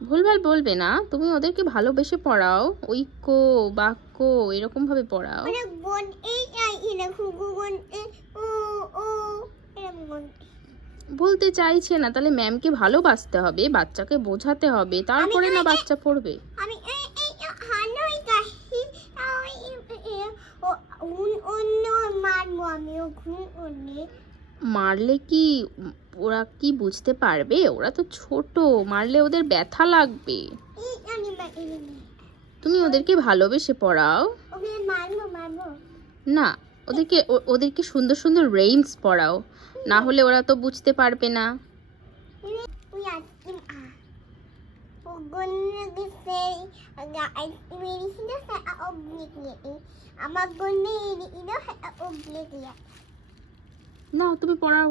ভুলভাল বলবে না। তুমি ওদেরকে ভালোবেসে পড়াও। ঐক্য বাক্য এরকম ভাবে পড়াও। মানে গন এই আই ইনা খুগু গন এ ও ও এরকম গন বলতে চাইছে না তাহলে ম্যামকে ভালোবাসতে হবে বাচ্চাকে বোঝাতে হবে। তারপরে না বাচ্চা পড়বে। আমি মারলে কি? ওরা কি বুঝতে পারবে? ওরা তো ছোট, মারলে ওদের ব্যথা লাগবে। তুমি ওদেরকে ভালোবেসে পড়াও। না, ওদেরকে ওদেরকে সুন্দর সুন্দর রেইমস পড়াও। না হলে ওরা তো বুঝতে পারবে না। না, তুমি পড়াও।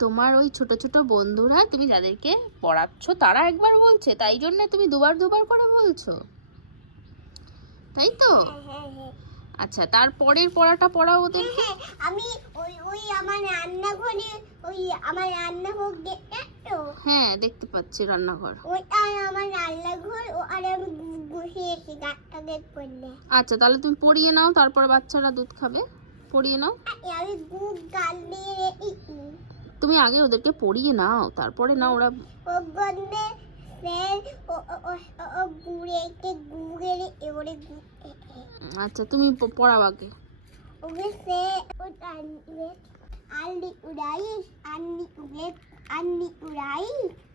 তোমার ওই ছোট ছোট বন্ধুরা তুমি যাদেরকে পড়াচ্ছ তারা একবার বলছে তাই জন্য তুমি দুবার দুবার করে বলছো। তাই তো? হ্যাঁ, হ্যাঁ, হ্যাঁ। আচ্ছা তারপরের পড়াটা পড়াও ওদের আমি ওই ওই আমার রান্নাঘরে ওই আমার রান্নাঘর দেখতে তো হ্যাঁ দেখতে পাচ্ছি রান্নাঘর। ওই আর আমার রান্নাঘর ও আর আমি বসিয়েছি গাছটা করলে। আচ্ছা তাহলে তুমি পড়িয়ে নাও তারপর বাচ্চারা দুধ খাবে। পড়িয়ে নাও। আমি দুধ গাল দিয়ে রেখেছি। তুমি আগে ওদেরকে পড়িয়ে নাও তারপরে না ওরা আচ্ছা তুমি প- পড়াও আগে। ওকে সে ও টানলে আন্দি উড়াই আন্নি উড়াই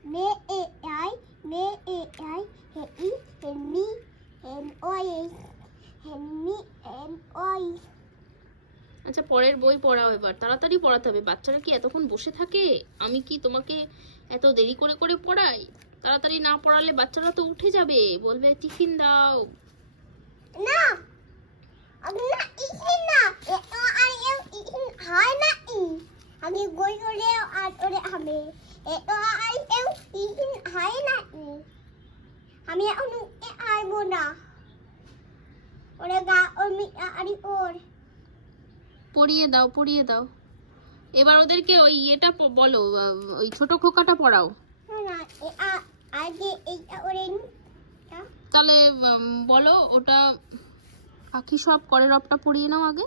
মে এ আই মে এ আই হে ই হেমি হেম ওই হেমি হেম ওই আচ্ছা পরের বই পড়াও এবার। তাড়াতাড়ি পড়াতে হবে। বাচ্চারা কি এতক্ষণ বসে থাকে? আমি কি তোমাকে এত দেরি করে করে পড়াই? তাড়াতাড়ি না পড়ালে বাচ্চারা তো উঠে যাবে। বলবে, টিফিন দাও। না, আমি গই করে আর ওরে হবে। না আমি না। ওরে গা, ওর মি আরি ওর। পড়িয়ে দাও পড়িয়ে দাও। এবার ওদেরকে ওই ইয়েটা বলো ওই ছোট খোকাটা পড়াও। তাহলে বলো ওটা পাখি সব করে রবটা পড়িয়ে নাও আগে।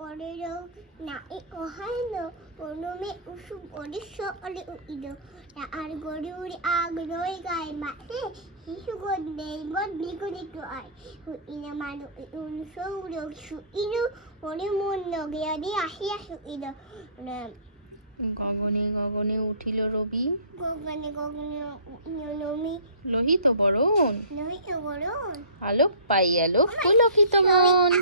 ওরে না এ ও হয় না অনুমে উসু অরিশ অরে উইলো আর উড়ি আগ রই গায় মাতে শিশু গন্ডে বদলি করে আয় ইনা মানু উনসো উড়ো সু ইনু মন লগে আদি আসি আসু ইলো গগনে গগনে উঠিল রবি। গগনে গগনে নমি। লোহিত বরণ। নই গরণ আলোক পাইয়ালো পুলকিত মন।